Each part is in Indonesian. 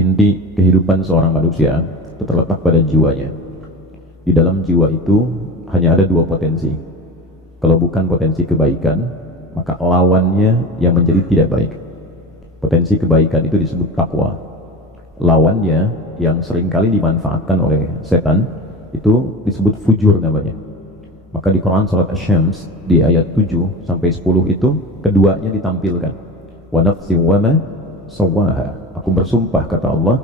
Inti kehidupan seorang manusia itu terletak pada jiwanya. Di dalam jiwa itu hanya ada dua potensi. Kalau bukan potensi kebaikan, maka lawannya yang menjadi tidak baik. Potensi kebaikan itu disebut takwa. Lawannya yang seringkali dimanfaatkan oleh setan itu disebut fujur namanya. Maka di Quran surat Asy-Syams di ayat 7 sampai 10 itu keduanya ditampilkan. Wa nafsin wa ma sawwaha. Aku bersumpah, kata Allah.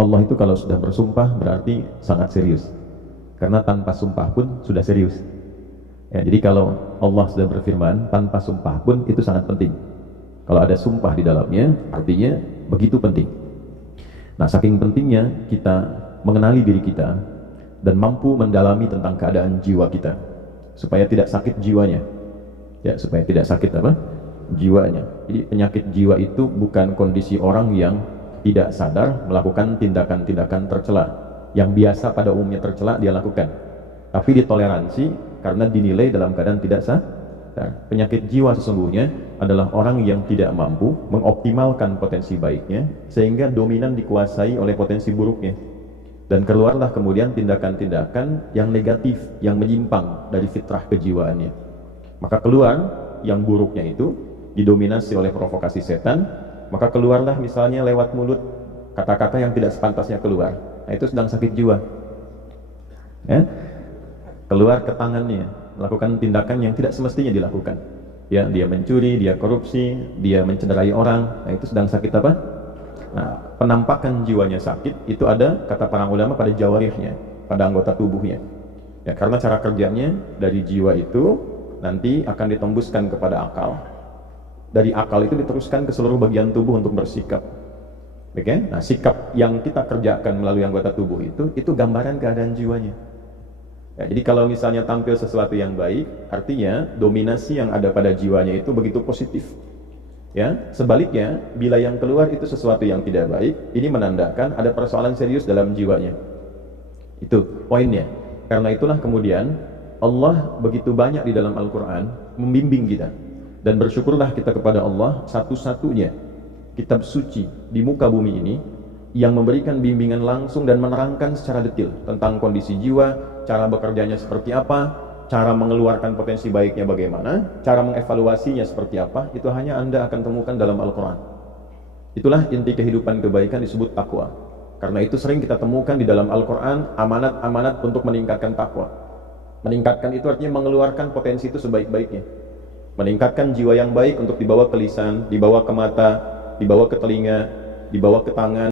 Allah itu kalau sudah bersumpah berarti sangat serius. Karena tanpa sumpah pun sudah serius. Ya, jadi kalau Allah sudah berfirman tanpa sumpah pun itu sangat penting. Kalau ada sumpah di dalamnya, artinya begitu penting. Nah, saking pentingnya kita mengenali diri kita dan mampu mendalami tentang keadaan jiwa kita supaya tidak sakit jiwanya. Ya, supaya tidak sakit apa? Jiwanya. Jadi penyakit jiwa itu bukan kondisi orang yang tidak sadar melakukan tindakan-tindakan tercela yang biasa pada umumnya tercela dia lakukan, tapi ditoleransi karena dinilai dalam keadaan tidak sadar. Penyakit jiwa sesungguhnya adalah orang yang tidak mampu mengoptimalkan potensi baiknya sehingga dominan dikuasai oleh potensi buruknya, dan keluarlah kemudian tindakan-tindakan yang negatif yang menyimpang dari fitrah kejiwaannya. Maka keluar yang buruknya itu didominasi oleh provokasi setan, maka keluarlah misalnya lewat mulut kata-kata yang tidak sepantasnya keluar. Nah, itu sedang sakit jiwa. Ya? Keluar ke tangannya, melakukan tindakan yang tidak semestinya dilakukan. Ya, dia mencuri, dia korupsi, dia mencederai orang. Nah, itu sedang sakit apa? Nah, penampakan jiwanya sakit itu ada, kata para ulama, pada jawarihnya, pada anggota tubuhnya. Ya, karena cara kerjanya dari jiwa itu nanti akan ditembuskan kepada akal. Dari akal itu diteruskan ke seluruh bagian tubuh untuk bersikap. Oke? Nah, sikap yang kita kerjakan melalui anggota tubuh itu gambaran keadaan jiwanya. Ya, jadi kalau misalnya tampil sesuatu yang baik, artinya dominasi yang ada pada jiwanya itu begitu positif. Ya, sebaliknya bila yang keluar itu sesuatu yang tidak baik, ini menandakan ada persoalan serius dalam jiwanya. Itu poinnya. Karena itulah kemudian Allah begitu banyak di dalam Al-Quran membimbing kita. Dan bersyukurlah kita kepada Allah, satu-satunya kitab suci di muka bumi ini yang memberikan bimbingan langsung dan menerangkan secara detail tentang kondisi jiwa, cara bekerjanya seperti apa, cara mengeluarkan potensi baiknya bagaimana, cara mengevaluasinya seperti apa. Itu hanya Anda akan temukan dalam Al-Quran. Itulah inti kehidupan kebaikan, disebut takwa. Karena itu sering kita temukan di dalam Al-Quran amanat-amanat untuk meningkatkan takwa. Meningkatkan itu artinya mengeluarkan potensi itu sebaik-baiknya. Meningkatkan jiwa yang baik untuk dibawa ke lisan, dibawa ke mata, dibawa ke telinga, dibawa ke tangan.